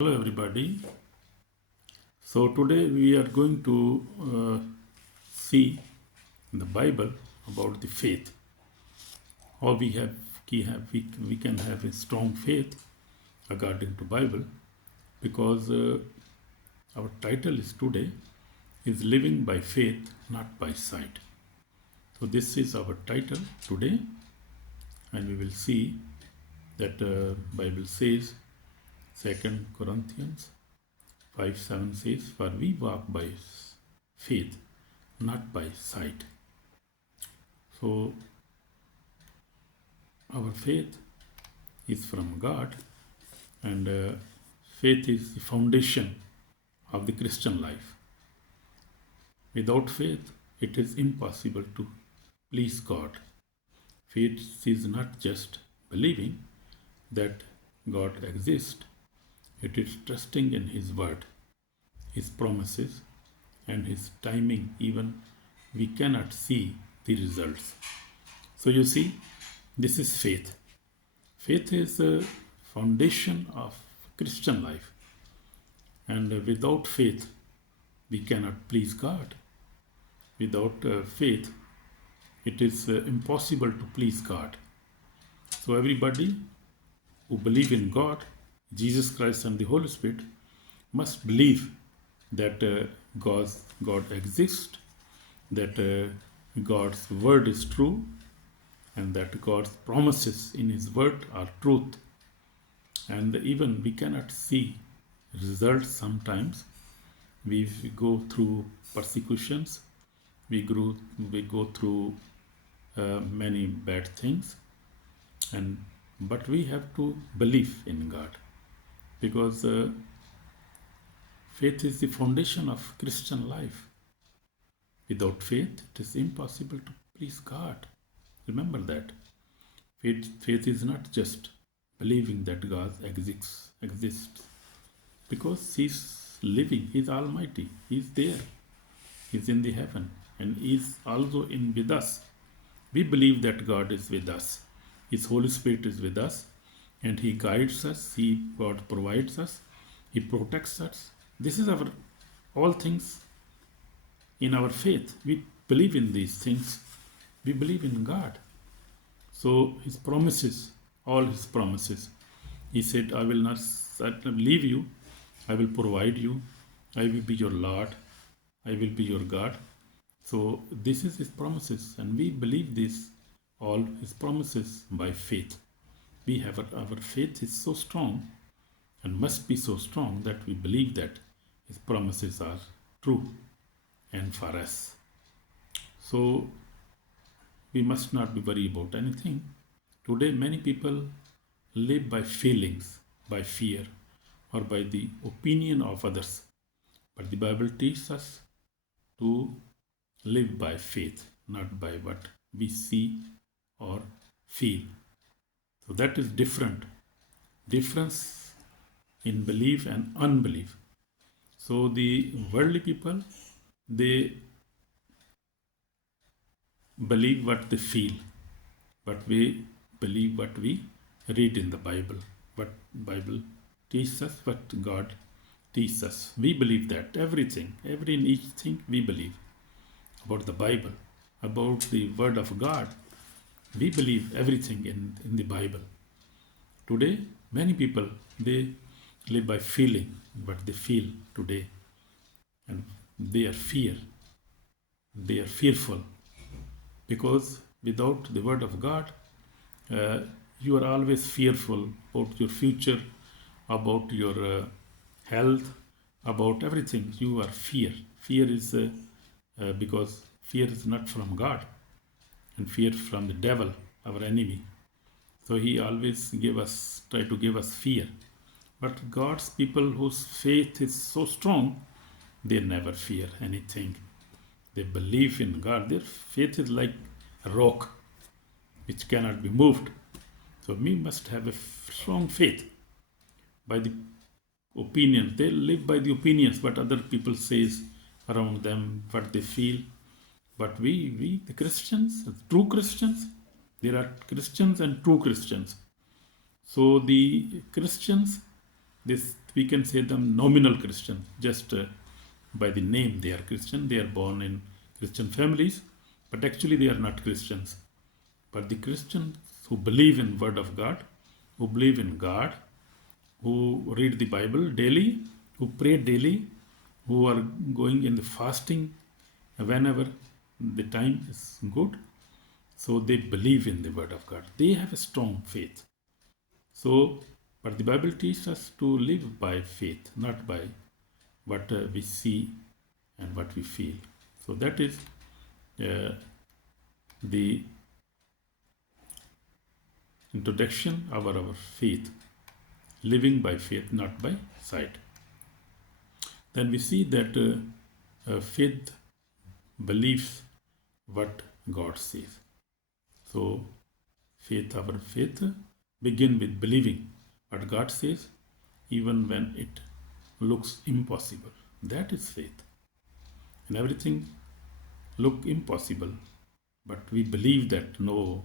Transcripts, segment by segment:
Hello everybody. So today we are going to see in the Bible about the faith. How we can have a strong faith according to Bible, because our title is today is living by faith, not by sight. So this is our title today, and we will see that Bible says 2 Corinthians 5:7 says, "For we walk by faith, not by sight." So our faith is from God, and faith is the foundation of the Christian life. Without faith, it is impossible to please God. Faith is not just believing that God exists, it is trusting in His word, His promises, and His timing, even we cannot see the results. So you see, this is faith. Faith is a foundation of Christian life. And without faith, we cannot please God. Without faith, it is impossible to please God. So everybody who believe in God, Jesus Christ and the Holy Spirit, must believe that God exists, that God's word is true, and that God's promises in His word are truth. And even we cannot see results sometimes. We go through persecutions, we go through many bad things, but we have to believe in God, because faith is the foundation of Christian life. Without faith, it is impossible to please God. Remember that. Faith is not just believing that God exists, because He's living, He's almighty, He's there, He's in the heaven, and He's also in with us. We believe that God is with us. His Holy Spirit is with us, and He guides us, God provides us, He protects us. This is all things in our faith. We believe in these things. We believe in God. So His promises, all His promises, He said, "I will not leave you, I will provide you, I will be your Lord, I will be your God." So this is His promises, and we believe this, all His promises, by faith. We have our faith is so strong, and must be so strong, that we believe that His promises are true and for us. So we must not be worried about anything. Today many people live by feelings, by fear, or by the opinion of others. But the Bible teaches us to live by faith, not by what we see or feel. So that is difference in belief and unbelief. So the worldly people, they believe what they feel, but we believe what we read in the Bible. What Bible teaches us, what God teaches us. We believe that everything, every and each thing we believe about the Bible, about the Word of God. We believe everything in the Bible. Today, many people, they live by feeling what they feel today, and they are fearful, because without the Word of God, you are always fearful about your future, about your health, about everything. You are fear is because fear is not from God, and fear from the devil, our enemy. So he always try to give us fear. But God's people whose faith is so strong, they never fear anything. They believe in God. Their faith is like a rock which cannot be moved. So we must have a strong faith. By the opinions, they live by the opinions what other people says around them, what they feel. But we the Christians, true Christians, there are Christians and true Christians. So the Christians, we can say them nominal Christian, just by the name they are Christian. They are born in Christian families, but actually they are not Christians. But the Christians who believe in Word of God, who believe in God, who read the Bible daily, who pray daily, who are going in the fasting whenever the time is good, so they believe in the Word of God. They have a strong faith. So, but the Bible teaches us to live by faith, not by what we see and what we feel. So that is the introduction of our faith, living by faith, not by sight. Then we see that faith believes what God says. So our faith begin with believing what God says, even when it looks impossible. That is faith. And everything look impossible, but we believe that no,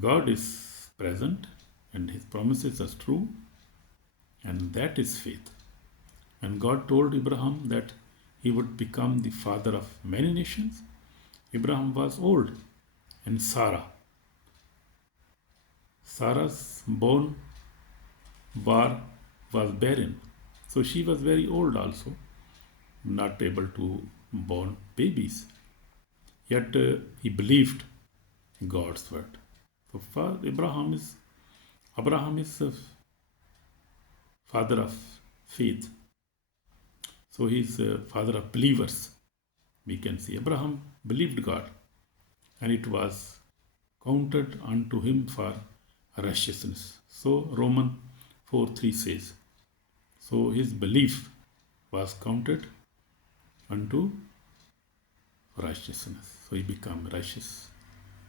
God is present and His promises are true, and that is faith. And God told Abraham that he would become the father of many nations. Abraham was old, and Sarah's born was barren. So she was very old also, not able to born babies. Yet he believed God's word. So Abraham is a father of faith. So he is a father of believers. We can see Abraham believed God, and it was counted unto him for righteousness. So Romans 4:3 says, so his belief was counted unto righteousness. So he became righteous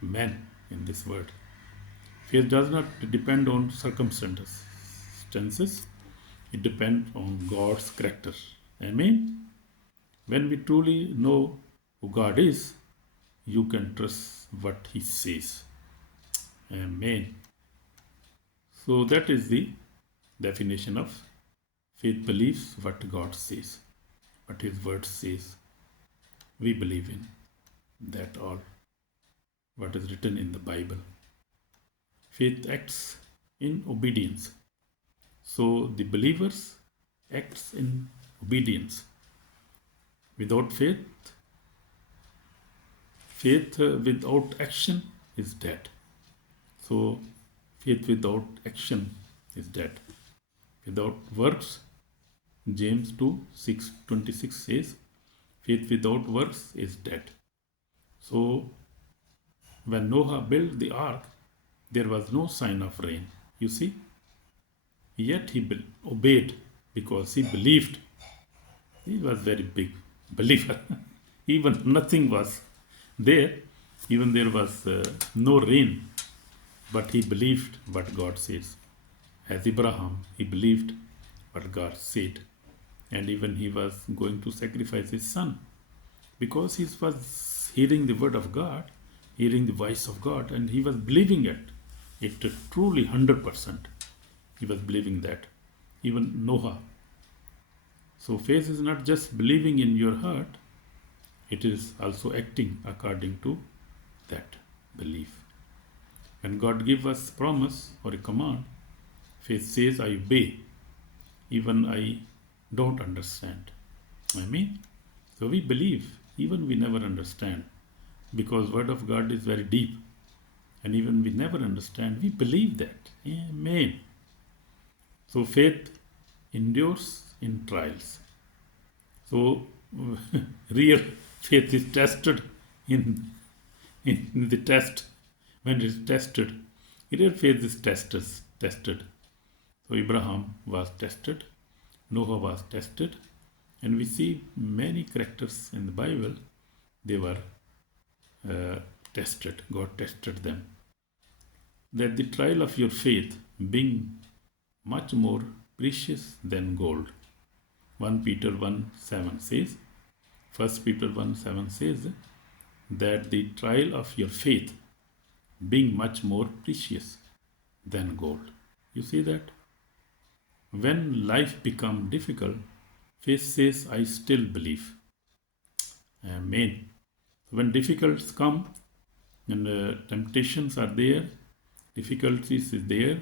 man in this world. Faith does not depend on circumstances. It depends on God's character. Amen. When we truly know who God is, you can trust what He says. Amen. So that is the definition of faith believes what God says, what His word says. We believe in that all what is written in the Bible. Faith acts in obedience. So the believers acts in obedience. Without faith without action is dead. So faith without action is dead. Without works, James 2:6-26 says, faith without works is dead. So when Noah built the ark, there was no sign of rain. You see? Yet he obeyed because he believed. He was very big believer. Even nothing was there. Even there was no rain. But he believed what God says. As Abraham, he believed what God said. And even he was going to sacrifice his son. Because he was hearing the word of God, hearing the voice of God, and he was believing it. It truly 100%. He was believing that. Even Noah. So faith is not just believing in your heart, it is also acting according to that belief. When God gives us promise or a command, faith says, I obey, even I don't understand. I mean, so we believe, even we never understand, because word of God is very deep, and even we never understand, we believe that. Amen. So faith endures in trials. So real faith is tested in the test. When it is tested, real faith is tested. So Abraham was tested, Noah was tested, and we see many characters in the Bible, they were tested. God tested them. That the trial of your faith being much more precious than gold. 1 Peter 1:7 says, 1 Peter 1:7 says that the trial of your faith being much more precious than gold. You see that? When life becomes difficult, faith says, I still believe. Amen. When difficulties come and temptations are there, difficulties is there,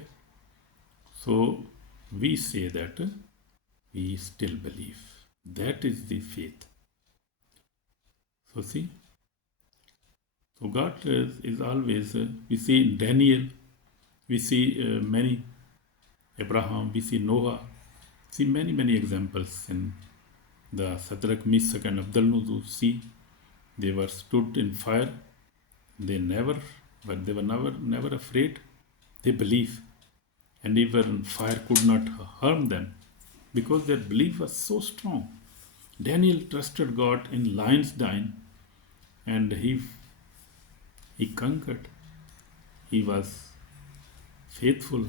so we say that we still believe. That is the faith. So see, so God is always, we see Daniel, we see many, Abraham, we see Noah, see many examples in the Shadrach, Meshach and Abednego. See, they were stood in fire. They were never afraid. They believe, and even fire could not harm them because their belief was so strong. Daniel trusted God in lion's den, and he conquered. He was faithful.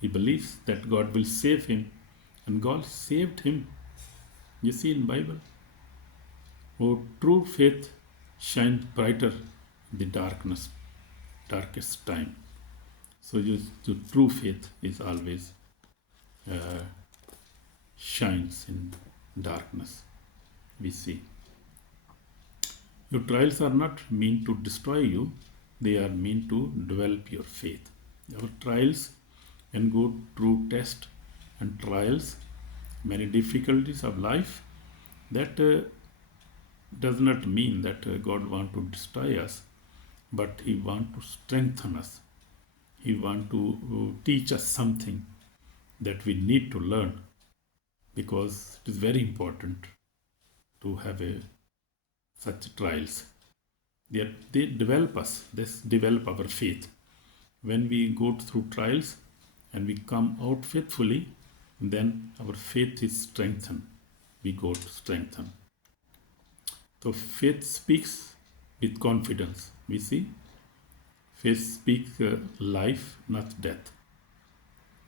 He believes that God will save him, and God saved him. You see in Bible, oh, true faith shines brighter in the darkest time. So the true faith is always shines in darkness. We see. Your trials are not meant to destroy you, they are meant to develop your faith. Our trials can go through tests and trials, many difficulties of life. That does not mean that God wants to destroy us, but He wants to strengthen us. He wants to teach us something that we need to learn, because it is very important to have such trials. They develop us, they develop our faith. When we go through trials and we come out faithfully, then our faith is strengthened. We go to strengthen. So faith speaks with confidence. We see, faith speaks life, not death.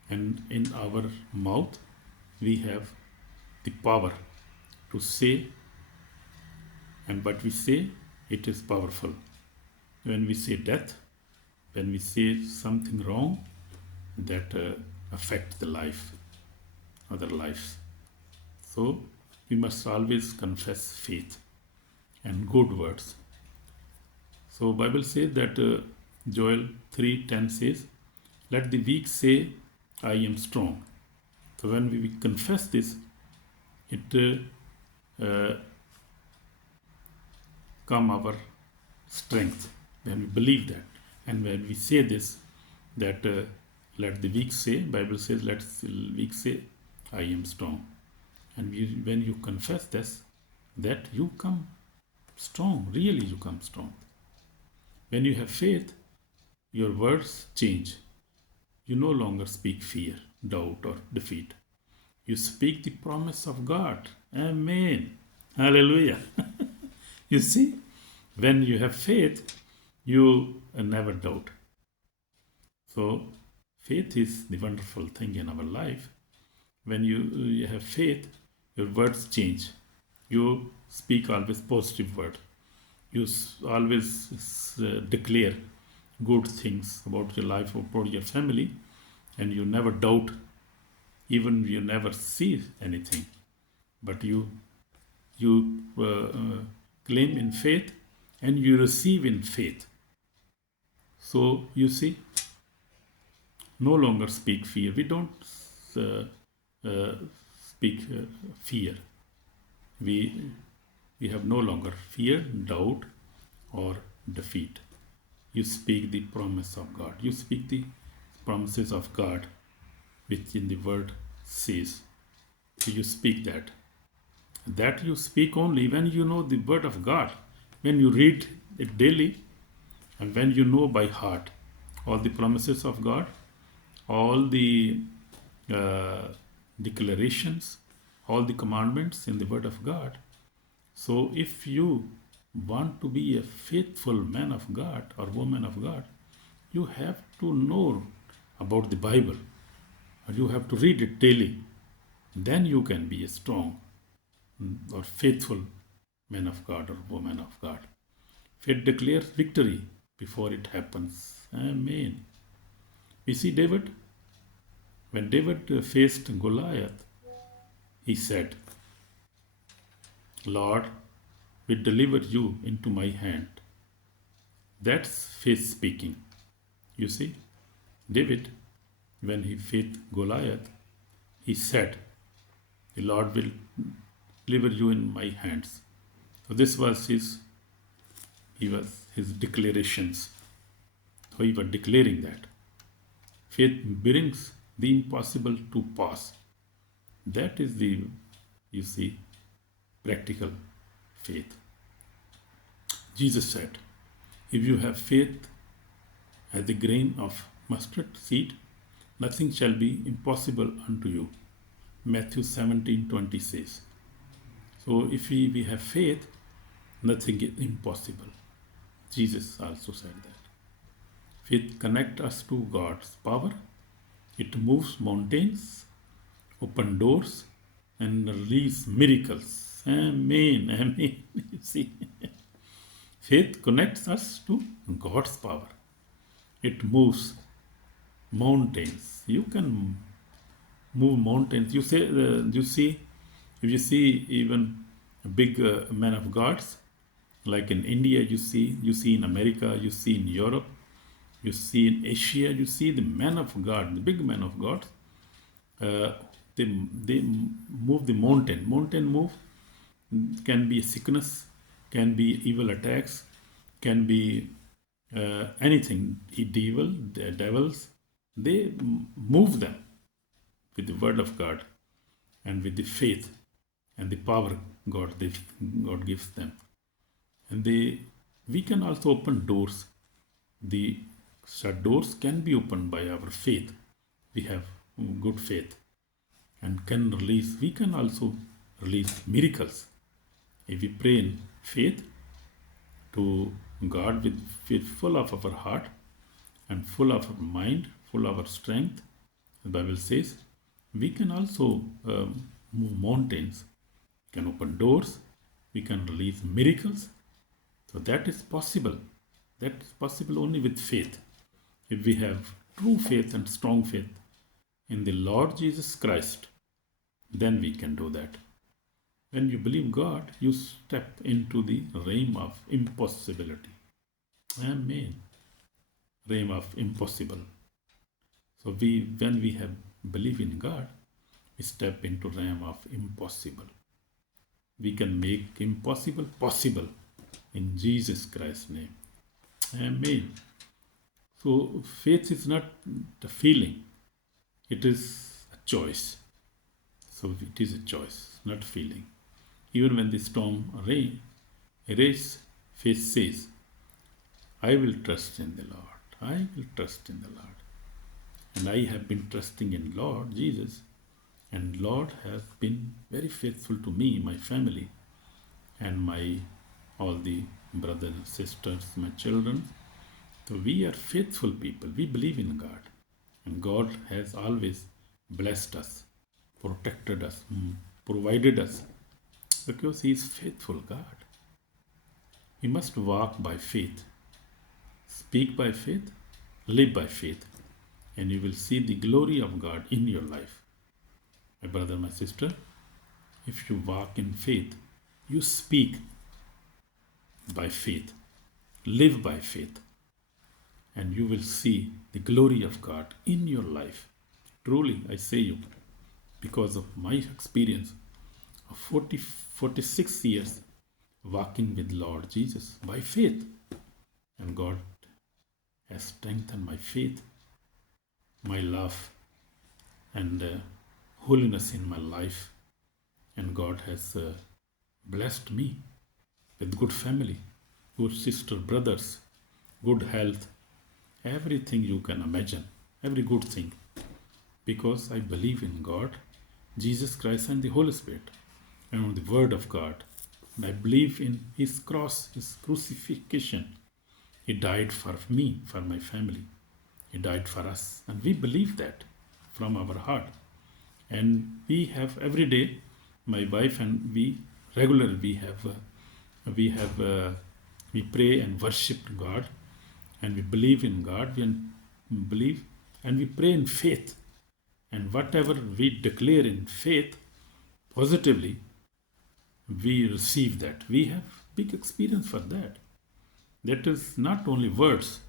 And in our mouth, we have the power to say, and what we say, it is powerful. When we say death, when we say something wrong, that affects the life, other lives. So we must always confess faith and good words. So Bible says that Joel 3:10 says, let the weak say, I am strong. So when we confess this, it come our strength. When we believe that, and when we say this, that let the weak say, Bible says, let the weak say, I am strong. And when you confess this, that you come strong, really you come strong. When you have faith, your words change. You no longer speak fear, doubt, or defeat. You speak the promise of God. Amen. Hallelujah. You see, when you have faith, you never doubt. So, faith is the wonderful thing in our life. When you have faith, your words change. You speak always positive word. You always declare good things about your life, about your family, and you never doubt. Even you never see anything, but you claim in faith and you receive in faith. So you see, no longer speak fear. We don't speak fear. We have no longer fear, doubt, or defeat. You speak the promise of God. You speak the promises of God, which in the word says. So you speak that. That you speak only when you know the word of God, when you read it daily, and when you know by heart all the promises of God, all the declarations, all the commandments in the word of God. So if you want to be a faithful man of God or woman of God, you have to know about the Bible, and you have to read it daily. Then you can be a strong or faithful man of God or woman of God. Faith declares victory before it happens. Amen. We see David. When David faced Goliath, he said, Lord, we deliver you into my hand. That's faith speaking. You see, David, when he faced Goliath, he said, the Lord will deliver you in my hands. So this was his declarations. So he was declaring that. Faith brings the impossible to pass. That is the, you see, practical faith. Jesus said, if you have faith as a grain of mustard seed, nothing shall be impossible unto you. Matthew 17:20 says. So if we have faith, nothing is impossible. Jesus also said that. Faith connects us to God's power. It moves mountains, opens doors, and releases miracles. Amen. Amen. You see, faith connects us to God's power. It moves mountains. You can move mountains. You see, if you see even big men of gods, like in India, you see in America, you see in Europe, you see in Asia, you see the men of God, the big men of God. They move the mountain. Mountain move can be sickness, can be evil attacks, can be anything. The devils, they move them with the word of God and with the faith and the power God gives them. And we can also open doors. The shut doors can be opened by our faith. We have good faith and we can also release miracles. If we pray in faith to God with full of our heart and full of our mind, full of our strength, the Bible says, we can also move mountains, we can open doors, we can release miracles. So that is possible. That is possible only with faith. If we have true faith and strong faith in the Lord Jesus Christ, then we can do that. When you believe God, you step into the realm of impossibility. Amen. Realm of impossible. So when we have belief in God, we step into realm of impossible. We can make impossible possible in Jesus Christ's name. Amen. So faith is not a feeling. It is a choice. So it is a choice, not feeling. Even when the storm rages, faith says, I will trust in the Lord. I will trust in the Lord. And I have been trusting in Lord Jesus. And Lord has been very faithful to me, my family, and all the brothers and sisters, my children. So we are faithful people. We believe in God. And God has always blessed us, protected us, provided us, because He is faithful God. We must walk by faith, speak by faith, live by faith, and you will see the glory of God in your life. My brother, my sister, if you walk in faith, you speak by faith, live by faith, and you will see the glory of God in your life. Truly, I say you, because of my experience of 46 years walking with Lord Jesus by faith, and God has strengthened my faith, my love, and holiness in my life, and God has blessed me with good family, good sister, brothers, good health, everything you can imagine, every good thing, because I believe in God, Jesus Christ, and the Holy Spirit, and on the Word of God, and I believe in His cross, His crucifixion. He died for me, for my family. He died for us, and we believe that from our heart. And we have every day, my wife and we regularly we pray and worship God, and we believe in God. We believe and we pray in faith, And whatever we declare in faith positively, we receive that. We have big experience for that. That is not only words.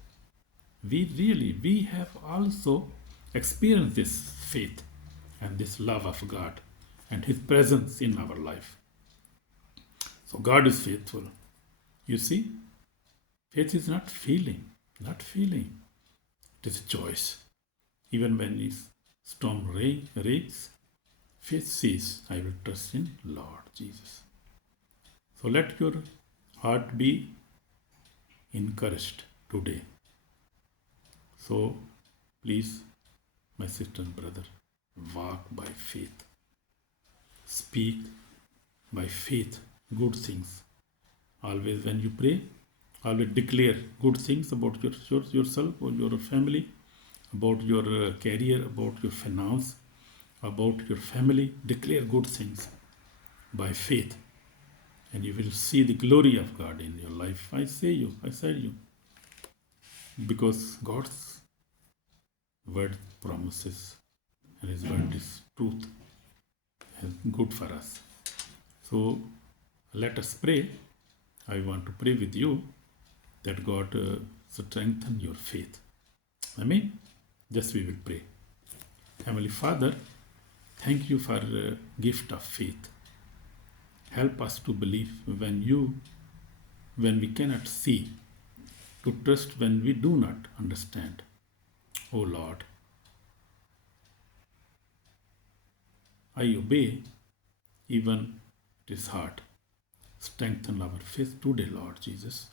We have also experienced this faith and this love of God and His presence in our life. So God is faithful. You see, faith is not feeling. It is a choice. Even when it's storm rages, faith says, I will trust in Lord Jesus. So let your heart be encouraged today. So please, my sister and brother, walk by faith. Speak by faith good things. Always when you pray, always declare good things about yourself or your family, about your career, about your finance, about your family. Declare good things by faith, and you will see the glory of God in your life. I said you, because God's word promises, and His word is truth and good for us. So let us pray. I want to pray with you that God strengthen your faith. Amen. Just we will pray. Heavenly Father, thank you for the gift of faith. Help us to believe when we cannot see, to trust when we do not understand. Oh Lord, I obey even it is hard. Strengthen our faith today, Lord Jesus,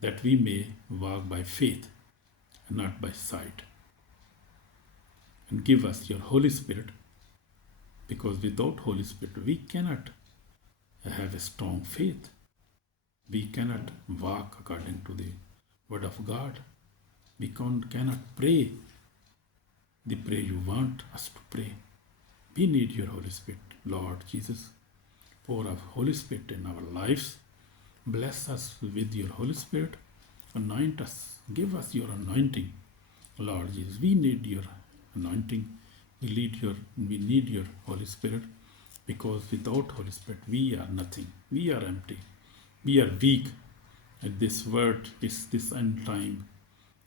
that we may walk by faith and not by sight. And give us your Holy Spirit, because without Holy Spirit we cannot have a strong faith. We cannot walk according to the word of God. We cannot pray the prayer you want us to pray. We need your Holy Spirit, Lord Jesus. Pour our Holy Spirit in our lives. Bless us with your Holy Spirit. Anoint us. Give us your anointing, Lord Jesus. We need your anointing. We need your Holy Spirit, because without Holy Spirit we are nothing. We are empty. We are weak. And this word is this end time,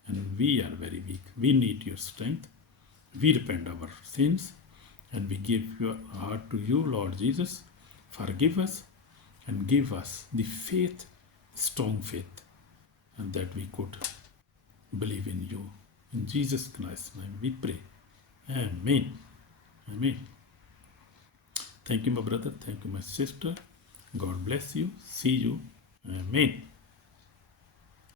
and we are very weak. We need your strength. We repent our sins, and we give your heart to you, Lord Jesus. Forgive us and give us the faith, strong faith, and that we could believe in you. In Jesus Christ's name we pray. Amen. Amen. Thank you, my brother. Thank you, my sister. God bless you. See you. Amen.